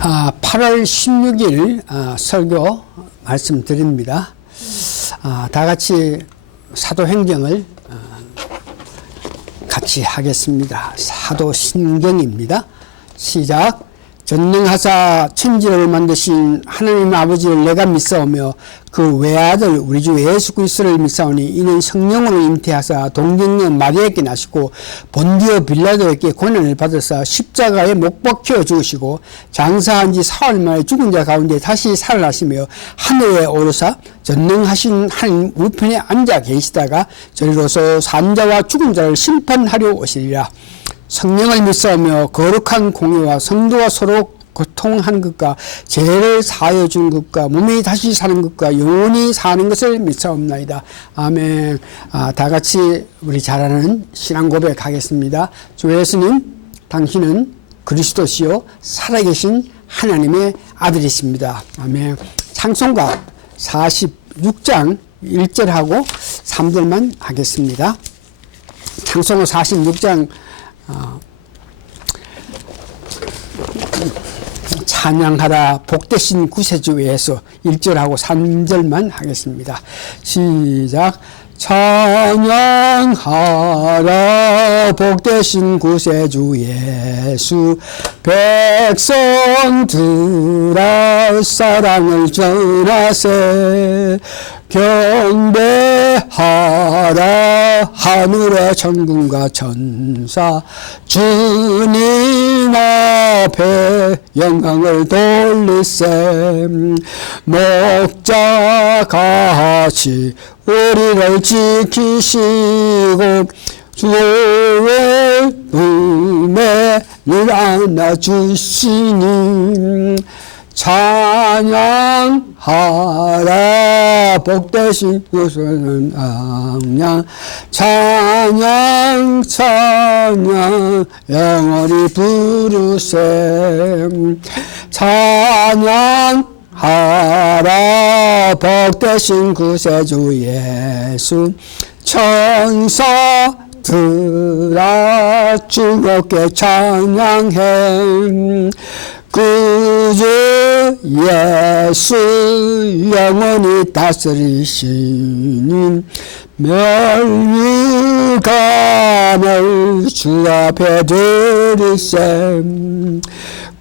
8월 16일 설교 말씀드립니다. 다 같이 사도행정을 같이 하겠습니다. 사도신경입니다. 시작. 전능하사 천지를 만드신 하나님 아버지를 내가 믿사오며 그 외아들 우리 주 예수 그리스도를 믿사오니 이는 성령으로 잉태하사 동정녀 마리아에게 나시고 본디오 빌라도에게 고난을 받으사 십자가에 못 박혀 죽으시고 장사한 지 사흘 만에 죽은 자 가운데 다시 살아나시며 하늘에 오르사 전능하신 하나님 우편에 앉아 계시다가 저리로서 산 자와 죽은 자를 심판하려 오시리라. 성령을 믿사오며 거룩한 공의와 성도와 서로 고통하는 것과 죄를 사하여 준 것과 몸이 다시 사는 것과 영원히 사는 것을 믿사옵나이다. 아멘. 다 같이 우리 잘 아는 신앙 고백하겠습니다. 주 예수님, 당신은 그리스도시요 살아계신 하나님의 아들이십니다. 아멘. 찬송가 46장 1절하고 3절만 하겠습니다. 찬송가 46장 찬양하라 복되신 구세주 예수 1절하고 3절만 하겠습니다. 시작. 찬양하라 복되신 구세주 예수 백성들아 사랑을 전하세 경배하라 하늘의 천군과 천사 주님 앞에 영광을 돌리세 목자같이 우리를 지키시고 주의 품에 늘 안아주시니 찬양하라 복되신 구세주는 악냥 찬양 영원히 부르세 찬양하라 복되신 구세주 예수 천사들아 주께 찬양해 구주 예수 영원히 다스리시니 멸류관을 주 앞에 드리세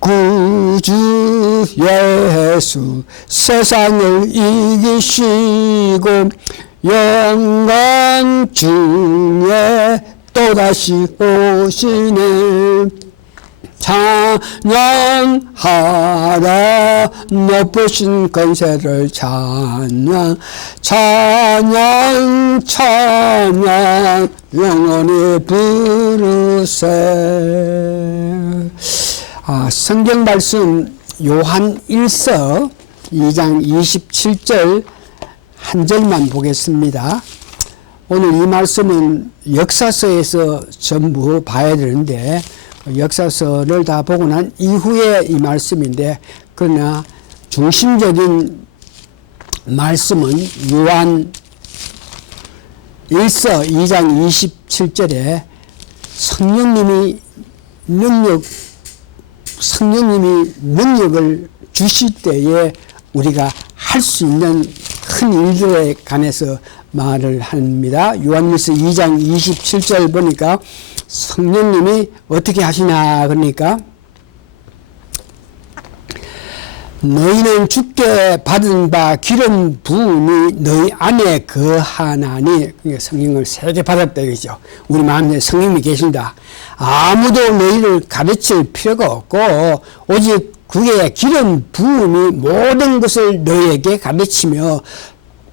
구주 예수 세상을 이기시고 영광 중에 또다시 오시네 찬양하라 높으신 권세를 찬양 영원히 부르세. 성경 말씀 요한 1서 2장 27절 한 절만 보겠습니다. 오늘 이 말씀은 역사서에서 전부 봐야 되는데 역사서를 다 보고 난 이후에 이 말씀인데 그러나 중심적인 말씀은 요한 1서 2장 27절에 성령님이 능력을 주실 때에 우리가 할 수 있는 큰 일들에 관해서 말을 합니다. 요한일서 2장 27절 보니까 성령님이 어떻게 하시냐 그러니까 너희는 주께 받은 바 기름 부음이 너희 안에 거하나니 그러니까 성령을 세게 받았다 이거죠. 우리 마음에 성령이 계신다. 아무도 너희를 가르칠 필요가 없고 오직 그의 기름 부음이 모든 것을 너희에게 가르치며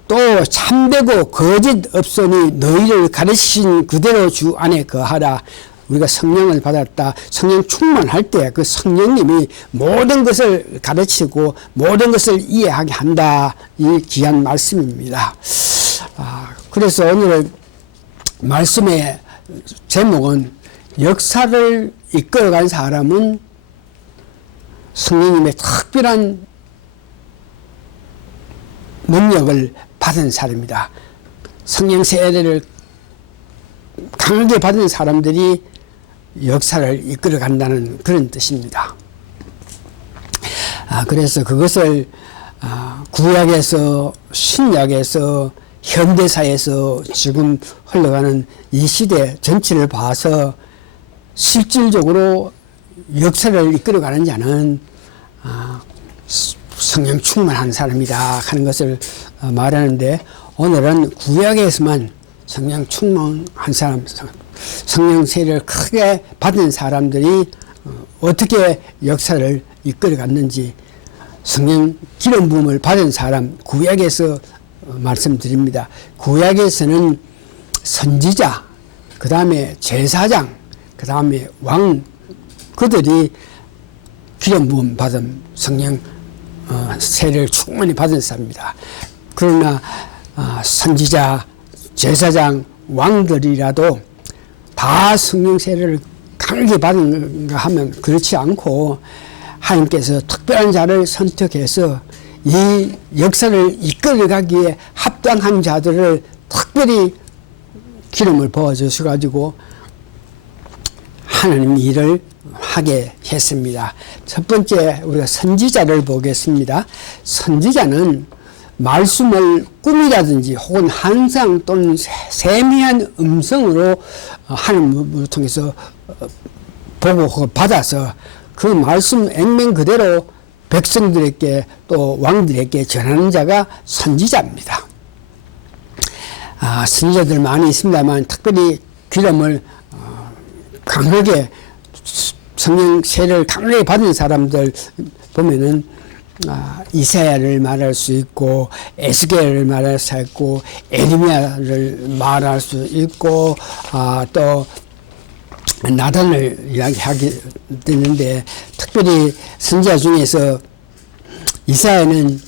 또 참되고 거짓 없으니 너희를 가르치신 그대로 주 안에 거하라. 우리가 성령을 받았다. 성령 충만할 때 그 성령님이 모든 것을 가르치고 모든 것을 이해하게 한다. 이 귀한 말씀입니다. 그래서 오늘 말씀의 제목은 역사를 이끌어간 사람은 성령님의 특별한 능력을 받은 사람입니다. 성령 세례를 강하게 받은 사람들이 역사를 이끌어 간다는 그런 뜻입니다. 그래서 그것을 구약에서 신약에서 현대사에서 지금 흘러가는 이 시대 전체를 봐서 실질적으로 역사를 이끌어가는 자는 성령 충만한 사람이다 하는 것을 말하는데, 오늘은 구약에서만 성령 충만한 사람, 성령 세례를 크게 받은 사람들이 어떻게 역사를 이끌어갔는지, 성령 기름 부음을 받은 사람 구약에서 말씀드립니다. 구약에서는 선지자, 그 다음에 제사장, 그 다음에 왕, 그들이 기름 부음 받은 성령 세례를 충분히 받은 사람입니다. 그러나 선지자, 제사장, 왕들이라도 다 성령 세례를 강하게 받은가 하면 그렇지 않고, 하나님께서 특별한 자를 선택해서 이 역사를 이끌어가기에 합당한 자들을 특별히 기름을 부어주셔가지고 하나님 일을 하게 했습니다. 첫 번째, 우리가 선지자를 보겠습니다. 선지자는 말씀을 꿈이라든지 혹은 환상 또는 세미한 음성으로 하나님을 통해서 보고 혹은 받아서 그 말씀 액면 그대로 백성들에게 또 왕들에게 전하는 자가 선지자입니다. 선지자들 많이 있습니다만, 특별히 기름을 강하게, 성령 세례를 강하게 받은 사람들 보면은 이사야를 말할 수 있고, 에스겔을 말할 수 있고, 에르미야를 말할 수 있고, 또 나단을 이야기하게 되는데, 특별히 선지자 중에서 이사야는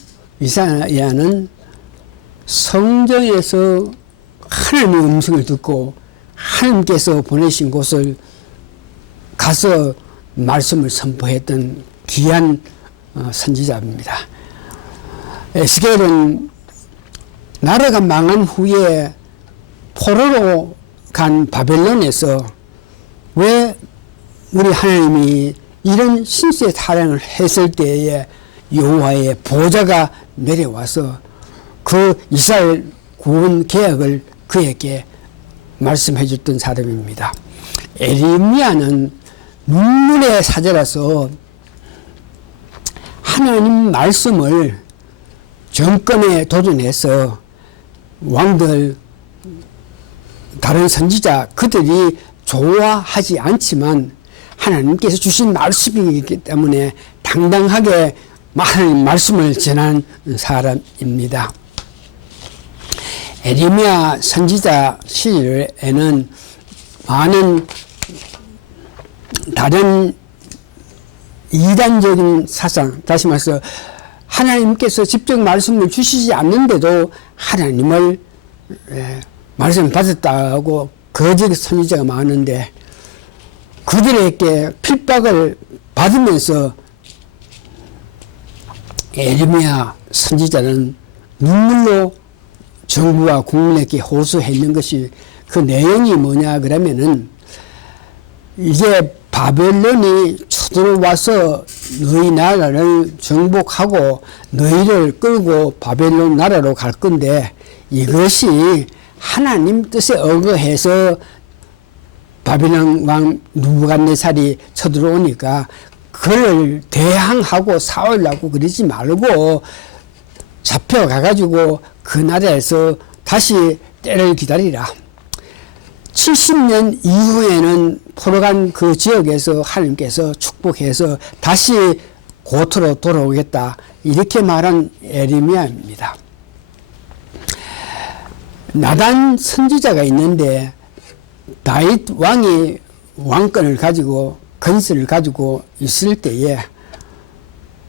성전에서 하나님의 음성을 듣고 하나님께서 보내신 곳을 가서 말씀을 선포했던 귀한 선지자입니다. 에스겔은 나라가 망한 후에 포로로 간 바벨론에서 왜 우리 하나님이 이런 신세 타령을 했을 때에 여호와의 보좌가 내려와서 그 이스라엘 구원 계약을 그에게 말씀해 줬던 사람입니다. 에레미야는 눈물의 사자라서 하나님 말씀을 정권에 도전해서 왕들, 다른 선지자 그들이 좋아하지 않지만 하나님께서 주신 말씀이기 때문에 당당하게 하나님 말씀을 전한 사람입니다. 에레미야 선지자 시절에는 많은 다른 이단적인 사상, 다시 말해서 하나님께서 직접 말씀을 주시지 않는데도 하나님을 말씀을 받았다고 거짓 선지자가 많은데, 그들에게 핍박을 받으면서 에레미야 선지자는 눈물로 정부와 국민에게 호소했는 것이, 그 내용이 뭐냐 그러면은, 이제 바벨론이 쳐들어와서 너희 나라를 정복하고 너희를 끌고 바벨론 나라로 갈 건데, 이것이 하나님 뜻에 어거해서 바벨론 왕 느부갓네살이 쳐들어오니까 그를 대항하고 싸우려고 그러지 말고 잡혀가가지고 그 나라에서 다시 때를 기다리라. 70년 이후에는 포로간 그 지역에서 하나님께서 축복해서 다시 고토로 돌아오겠다, 이렇게 말한 에레미야입니다. 나단 선지자가 있는데, 다윗 왕이 왕권을 가지고 건설을 가지고 있을 때에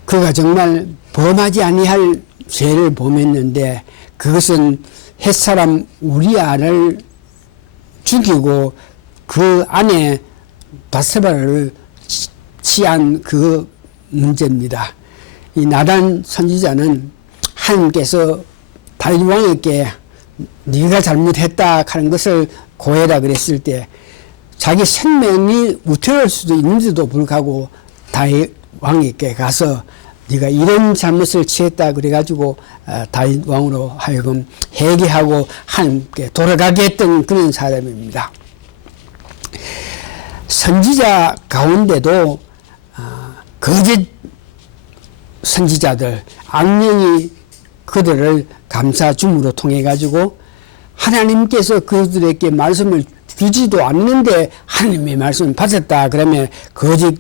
그가 정말 범하지 아니할 죄를 범했는데, 그것은 햇사람 우리아를 죽이고 그 안에 바세바를 취한 그 문제입니다. 이 나단 선지자는 하나님께서 다윗 왕에게 네가 잘못했다 하는 것을 고해라 그랬을 때, 자기 생명이 우태울 수도 있는데도 불구하고 다윗 왕에게 가서 네가 이런 잘못을 취했다 그래가지고 다윗 왕으로 하여금 회개하고 하나님께 돌아가게 했던 그런 사람입니다. 선지자 가운데도 거짓 선지자들, 악령이 그들을 감싸줌으로 통해 가지고 하나님께서 그들에게 말씀을 주지도 않는데 하나님의 말씀을 받았다 그러면 거짓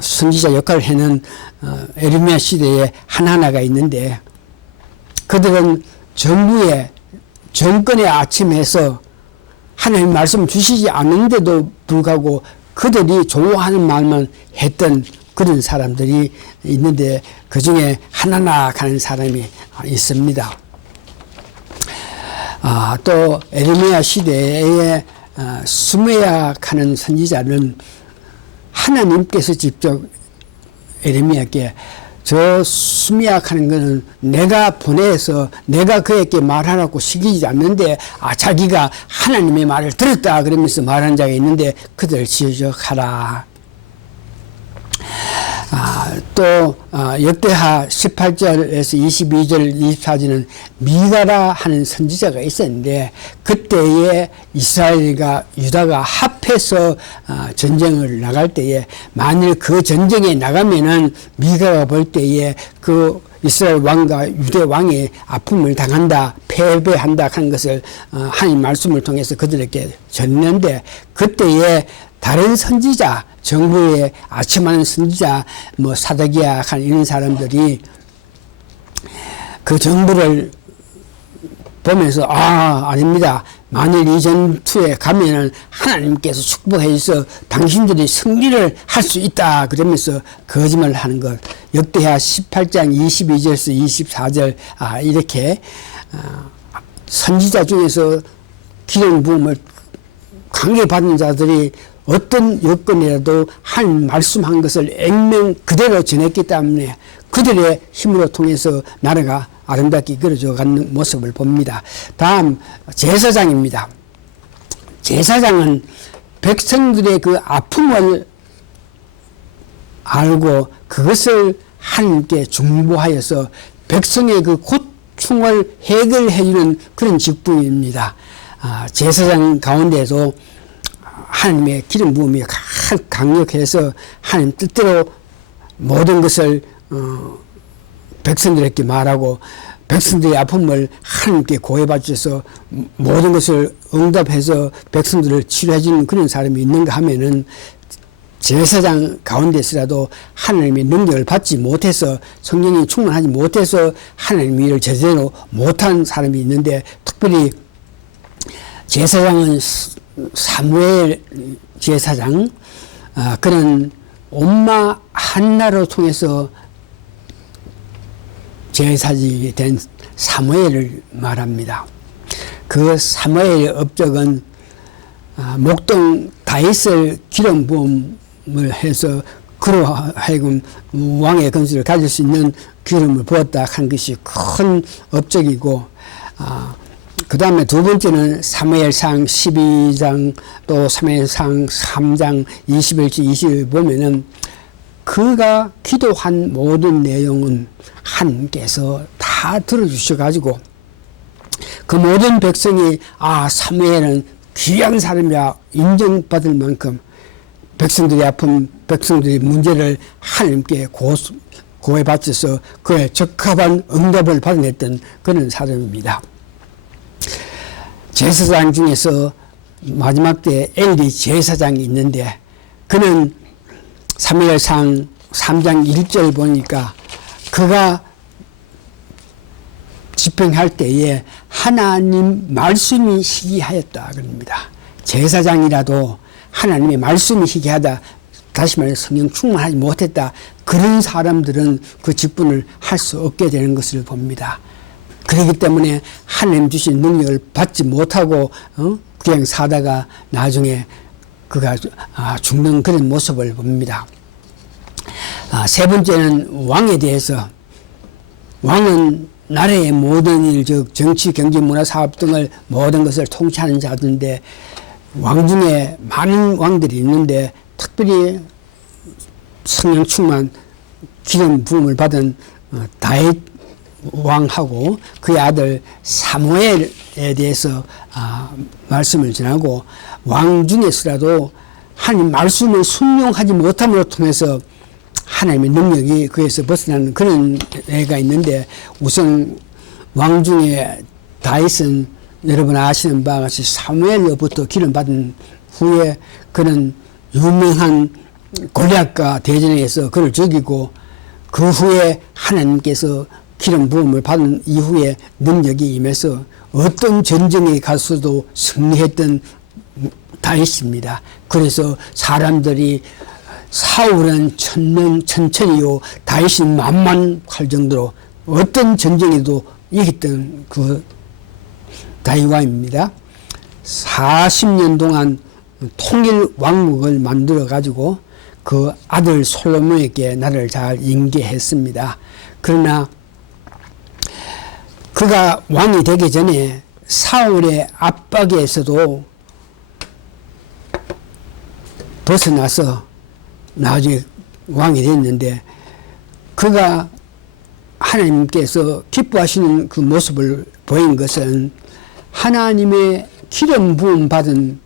선지자 역할을 하는 에르미야 시대에 하나하나가 있는데, 그들은 정부의 정권의 아침에서 하나님 말씀 주시지 않는데도 불구하고 그들이 좋아하는 말만 했던 그런 사람들이 있는데, 그 중에 하나나 가는 사람이 있습니다. 또 에르미야 시대에 스메야 하는 선지자는 하나님께서 직접 에르미야께 저 스미약하는 것은 내가 보내서 내가 그에게 말하라고 시키지 않는데 자기가 하나님의 말을 들었다 그러면서 말한 자가 있는데 그들 지적하라. 또 역대하 18절에서 22절 24절은 미가라 하는 선지자가 있었는데, 그때에 이스라엘과 유다가 합해서 전쟁을 나갈 때에 만일 그 전쟁에 나가면은 미가가 볼 때에 그 이스라엘 왕과 유대 왕의 아픔을 당한다, 패배한다 하는 것을 하나님 말씀을 통해서 그들에게 전했는데, 그때에 다른 선지자, 정부에 아침하는 선지자, 사드기야 하는 이런 사람들이 그 정부를 보면서 아닙니다. 만일 이 전투에 가면은 하나님께서 축복해 주셔서 당신들이 승리를 할 수 있다 그러면서 거짓말을 하는 것. 역대하 18장 22절에서 24절 이렇게 선지자 중에서 기름 부음을 강하게 받은 자들이 어떤 여건이라도 한 말씀한 것을 액면 그대로 전했기 때문에 그들의 힘으로 통해서 나라가 아름답게 이끌어져 가는 모습을 봅니다. 다음 제사장입니다. 제사장은 백성들의 그 아픔을 알고 그것을 하나님께 중보하여서 백성의 그 고충을 해결해 주는 그런 직분입니다. 제사장 가운데도 하나님의 기름 부음이 강력해서 하나님 뜻대로 모든 것을 백성들에게 말하고 백성들의 아픔을 하나님께 고해받 주셔서 모든 것을 응답해서 백성들을 치료해 주는 그런 사람이 있는가 하면은 제사장 가운데서라도 하나님의 능력을 받지 못해서 성령이 충만하지 못해서 하나님의 일을 제대로 못한 사람이 있는데, 특별히 제사장은 사무엘 제사장, 그는 엄마 한나를 통해서 제사장이 된 사무엘을 말합니다. 그 사무엘의 업적은 목동 다윗을 기름 부음을 해서 그로 하여금 왕의 건수를 가질 수 있는 기름을 부었다 하는 것이 큰 업적이고, 그 다음에 두 번째는 사무엘상 12장 또 사무엘상 3장 21절 20을 보면은 그가 기도한 모든 내용은 하나님께서 다 들어주셔가지고 그 모든 백성이 사무엘은 귀한 사람이라 인정받을 만큼 백성들의 아픔, 백성들의 문제를 하나님께 고해 바쳐서 그에 적합한 응답을 받아냈던 그런 사람입니다. 제사장 중에서 마지막 때 엘리 제사장이 있는데, 그는 사무엘상 3장 1절 보니까 그가 집행할 때에 하나님 말씀이 희귀하였다 그럽니다. 제사장이라도 하나님의 말씀이 희귀하다, 다시 말해 성령 충만하지 못했다, 그런 사람들은 그 직분을 할 수 없게 되는 것을 봅니다. 그렇기 때문에 하나님 주신 능력을 받지 못하고 그냥 사다가 나중에 그가 죽는 그런 모습을 봅니다. 세 번째는 왕에 대해서. 왕은 나라의 모든 일, 즉 정치, 경제, 문화, 사업 등을 모든 것을 통치하는 자들인데, 왕 중에 많은 왕들이 있는데 특별히 성령 충만 기름 부음을 받은 다윗 왕하고 그의 아들 사무엘에 대해서 말씀을 전하고, 왕 중에서라도 하나님 말씀을 순종하지 못함으로 통해서 하나님의 능력이 그에서 벗어나는 그런 애가 있는데, 우선 왕 중에 다윗은 여러분 아시는 바와 같이 사무엘로부터 기름 받은 후에 그는 유명한 골리앗과 대전에서 그를 죽이고, 그 후에 하나님께서 기름 부음을 받은 이후에 능력이 임해서 어떤 전쟁에 가서도 승리했던 다윗입니다. 그래서 사람들이 사울은 천천히요 다윗은 만만할 정도로 어떤 전쟁에도 이겼던 그 다윗 왕입니다. 40년 동안 통일 왕국을 만들어 가지고 그 아들 솔로몬에게 나라를 잘 인계했습니다. 그러나 그가 왕이 되기 전에 사울의 압박에서도 벗어나서 나중에 왕이 됐는데, 그가 하나님께서 기뻐하시는 그 모습을 보인 것은 하나님의 기름 부음 받은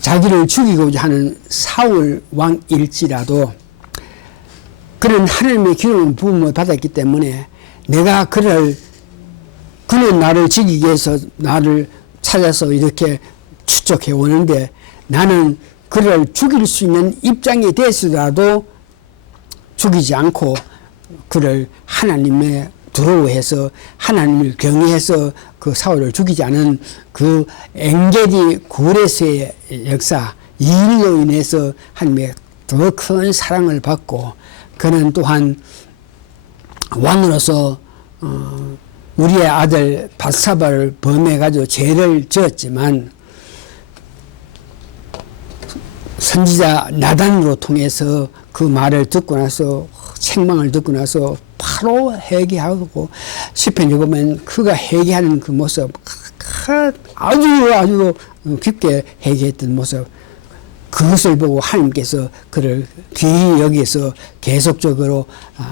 자기를 죽이고자 하는 사울 왕일지라도 그는 하나님의 기름 부음을 받았기 때문에 내가 그는 나를 죽이기 위해서 나를 찾아서 이렇게 추적해 오는데, 나는 그를 죽일 수 있는 입장이 됐으라도 죽이지 않고 그를 하나님의 두려워해서 하나님을 경외해서 그 사울을 죽이지 않은 그 엔게디 구레스의 역사, 이 일로 인해서 하나님의 더 큰 사랑을 받고, 그는 또한 왕으로서 우리의 아들 밧사바를 범해가지고 죄를 지었지만 선지자 나단으로 통해서 그 말을 듣고 나서, 책망을 듣고 나서 바로 회개하고, 시편에 보면 그가 회개하는 그 모습, 아주 깊게 회개했던 모습, 그것을 보고 하나님께서 그를 귀히 여기서 계속적으로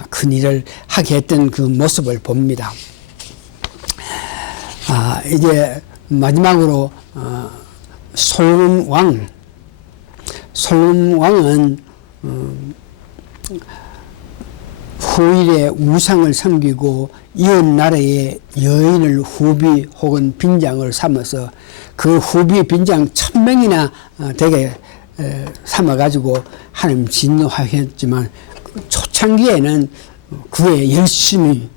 큰 일을 하게 했던 그 모습을 봅니다. 이제 마지막으로 솔로몬 왕은 후일에 우상을 섬기고 이웃 나라의 여인을 후비 혹은 빈장을 삼아서 그 후비 빈장 1000명이나 되게 삼아가지고 하나님 진노하였지만, 초창기에는 그의 열심히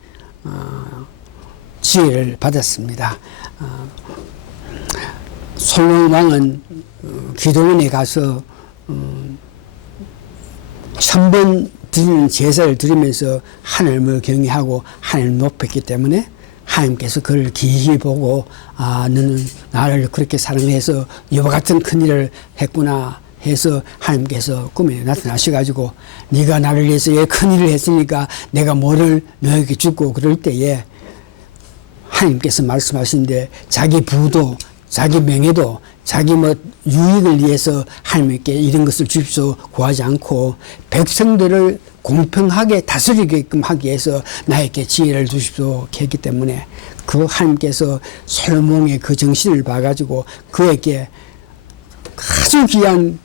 지혜를 받았습니다. 솔로몬 왕은 기도원에 가서 1000번 드리는 제사를 드리면서 하나님을 경외하고 하나님을 높였기 때문에 하나님께서 그를 기히 보고, 너는 나를 그렇게 사랑해서 이와 같은 큰일을 했구나 해서 하나님께서 꿈에 나타나셔가지고, 네가 나를 위해서 왜 큰일을 했으니까 내가 뭐를 너에게 주고, 그럴 때에 하나님께서 말씀하시는데, 자기 부도 자기 명예도 자기 유익을 위해서 하나님께 이런 것을 주십시오 구하지 않고, 백성들을 공평하게 다스리게끔 하기 위해서 나에게 지혜를 주십시오 했기 때문에, 그 하나님께서 솔로몬의 그 정신을 봐가지고 그에게 아주 귀한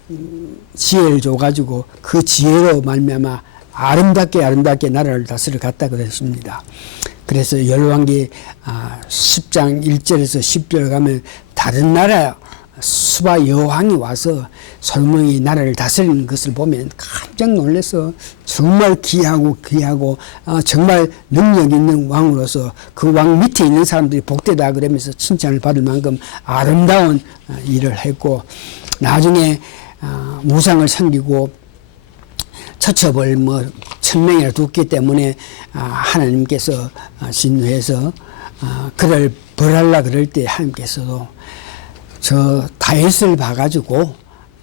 지혜를 줘가지고 그 지혜로 말미암아 아름답게 나라를 다스려 갔다 그랬습니다. 그래서 열왕기 10장 1절에서 10절 가면 다른 나라 수바 여왕이 와서 솔로몬이 나라를 다스리는 것을 보면 깜짝 놀라서 정말 귀하고 정말 능력 있는 왕으로서 그 왕 밑에 있는 사람들이 복되다 그러면서 칭찬을 받을 만큼 아름다운 일을 했고, 나중에 우상을 섬기고 처첩을 1000명이나 뒀기 때문에 하나님께서 진노해서 그를 벌하려 그럴 때 하나님께서도 저 다윗을 봐가지고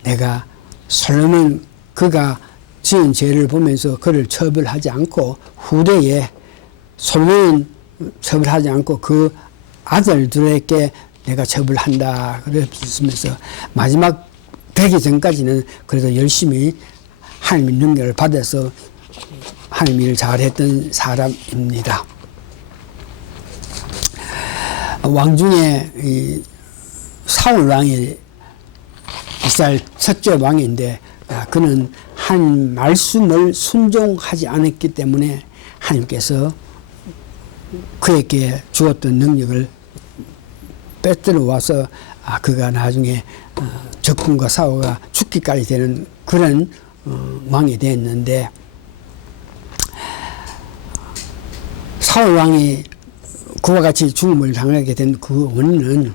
내가 솔로몬 그가 지은 죄를 보면서 그를 처벌하지 않고 후대에 솔로몬 처벌하지 않고 그 아들들에게 내가 처벌한다 그랬으면서 마지막 되기 전까지는 그래도 열심히 하나님의 능력을 받아서 하나님 일을 잘했던 사람입니다. 왕 중에 이 사울 왕이 이스라엘 첫째 왕인데 그는 한 말씀을 순종하지 않았기 때문에 하나님께서 그에게 주었던 능력을 빼앗아 와서 그가 나중에 적군과 싸워가 죽기까지 되는 그런 왕이 됐는데, 사울 왕이 그와 같이 죽음을 당하게 된 그 원인은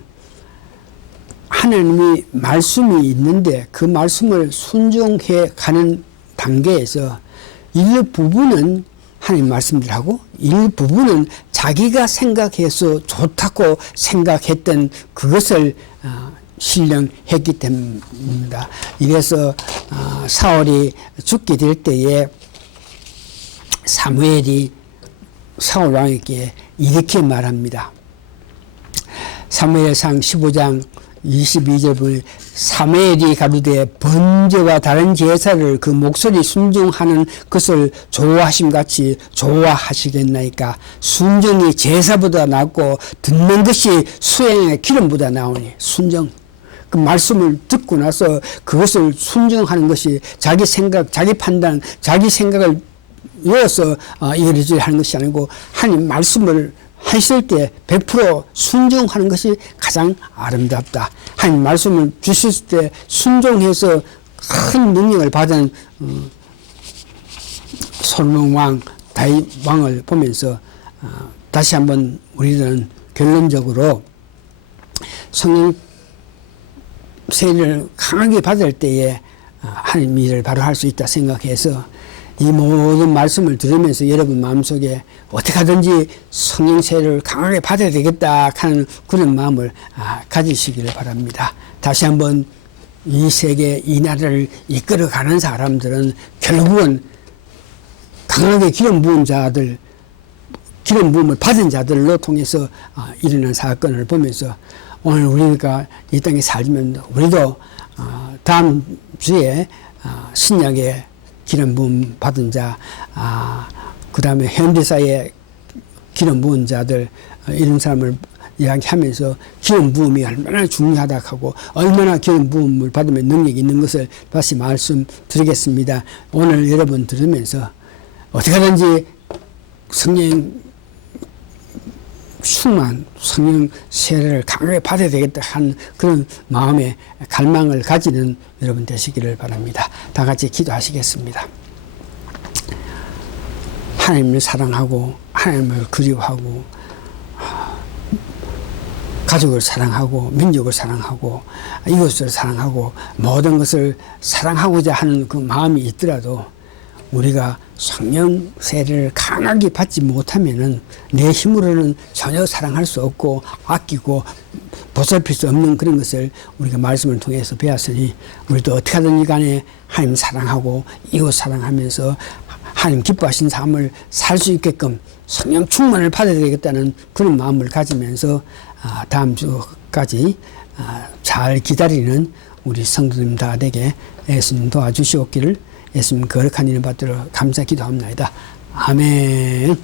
하나님이 말씀이 있는데 그 말씀을 순종해 가는 단계에서 일부분은 하나님 말씀들하고 일부분은 자기가 생각해서 좋다고 생각했던 그것을 신령했기 때문입니다. 이래서 사울이 죽게 될 때에 사무엘이 사울 왕에게 이렇게 말합니다. 사무엘상 15장 22절 보면 사무엘이 가로되 번제와 다른 제사를 그 목소리 순종하는 것을 좋아하심같이 좋아하시겠나이까. 순종이 제사보다 낫고 듣는 것이 수행의 기름보다 나오니. 순종, 그 말씀을 듣고 나서 그것을 순종하는 것이 자기 생각, 자기 판단, 자기 생각을 이어서 이거를 하는 것이 아니고 하나님 말씀을 하실 때 100% 순종하는 것이 가장 아름답다. 하나님 말씀을 주실 때 순종해서 큰 능력을 받은 솔로몬 왕, 다윗 왕을 보면서 다시 한번 우리는 결론적으로 성령 세례를 강하게 받을 때에 하나님 일을 바로 할 수 있다 생각해서 이 모든 말씀을 들으면서 여러분 마음속에 어떻게 하든지 성령 세례를 강하게 받아야 되겠다 하는 그런 마음을 가지시기를 바랍니다. 다시 한번 이 세계, 이 나라를 이끌어가는 사람들은 결국은 강하게 기름 부은 자들, 기름 부음을 받은 자들로 통해서 일어난 사건을 보면서 오늘 우리가 이 땅에 살면 우리도 다음 주에 신약의 기름 부음 받은 자, 그 다음에 현대사의 기름 부은 자들, 이런 사람을 이야기하면서 기름 부음이 얼마나 중요하다 하고 얼마나 기름 부음을 받으면 능력이 있는 것을 다시 말씀드리겠습니다. 오늘 여러분 들으면서 어떻게 하든지 성령 충만, 성령 세례를 강하게 받아야 되겠다 하는 그런 마음의 갈망을 가지는 여러분 되시기를 바랍니다. 다 같이 기도하시겠습니다. 하나님을 사랑하고 하나님을 그리워하고 가족을 사랑하고 민족을 사랑하고 이웃을 사랑하고 모든 것을 사랑하고자 하는 그 마음이 있더라도 우리가 성령 세례를 강하게 받지 못하면은 내 힘으로는 전혀 사랑할 수 없고 아끼고 보살필 수 없는 그런 것을 우리가 말씀을 통해서 배웠으니 우리도 어떻게 하든지 간에 하나님 사랑하고 이웃 사랑하면서 하나님 기뻐하신 삶을 살 수 있게끔 성령 충만을 받아야 되겠다는 그런 마음을 가지면서 다음 주까지 잘 기다리는 우리 성도님 다 되게 예수님 도와주시옵기를 예수님 거룩한 이름 받들어 감사 기도합니다. 아멘.